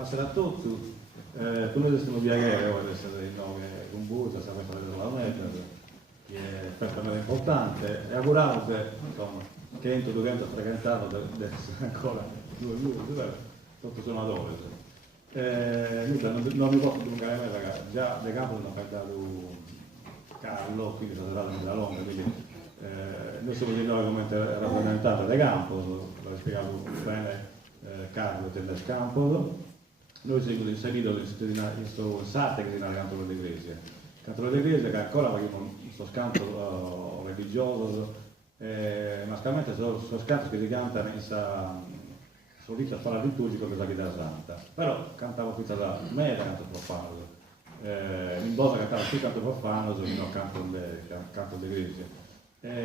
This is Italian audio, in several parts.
buonasera a tutti. Come siamo piacere ora essere di nuovo con voi, stiamo facendo la meta, che è per me importante, e augurando che entro durante a frequentare di essere ancora due sotto suonatore. Non mi posso allungare me perché già De Campo non ha dato Carlo, quindi sono stato nella Londra, quindi noi siamo di nuovo come rappresentante De Campo, l'ho spiegato bene Carlo del Campo. Noi siamo inseriti in questo sate che si chiama Canto dell'Iglesia. Canto dell'Iglesia che ancora abbiamo questo canto religioso, ma scamente sono canti che si cantano in solita fare liturgica con la chitarra santa. Però cantavo qui da me da canto profano. In Bosa cantavo più canto profano, no canto dell'Iglesia.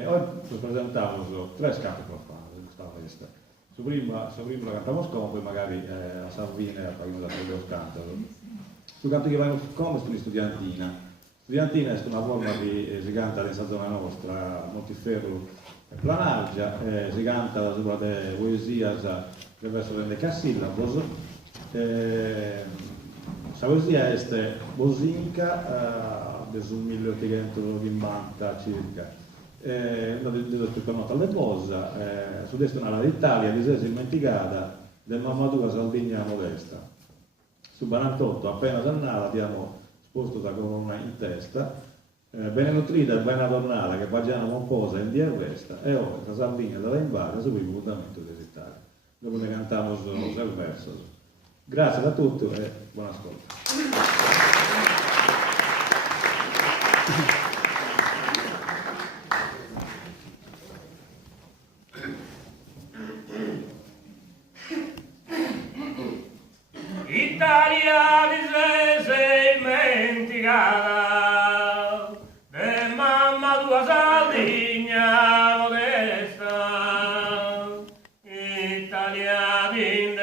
Oggi vi presentiamo tre canti profani di questa festa. Su prima la cantiamo scompo, poi magari a Salvine abbiamo dato lo canto. Su canto che vanno come sono studiantina. Studiantina è una forma che si canta nella zona nostra, Montiferro e Planargia, si canta sulla poesia del verso delle cassillabos. La poesia è bosinca, del 1850 circa. Dello scritto alle Bosa, su destra una d'Italia, di sé dimenticata, del Mammadua Saldigna Modesta. Su 48, appena dannata, abbiamo sposto da corona in testa, bene nutrita e ben adornata, che paghiamo pomposa in dia resta, e ora, la Saldigna dalla invada, su il fundamento dell'Italia. Dopo ne cantiamo il verso. Grazie a tutti e buon ascolto. Italia di sei dimenticata, de mamma tua Saldigna modesta, Italia di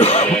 Italia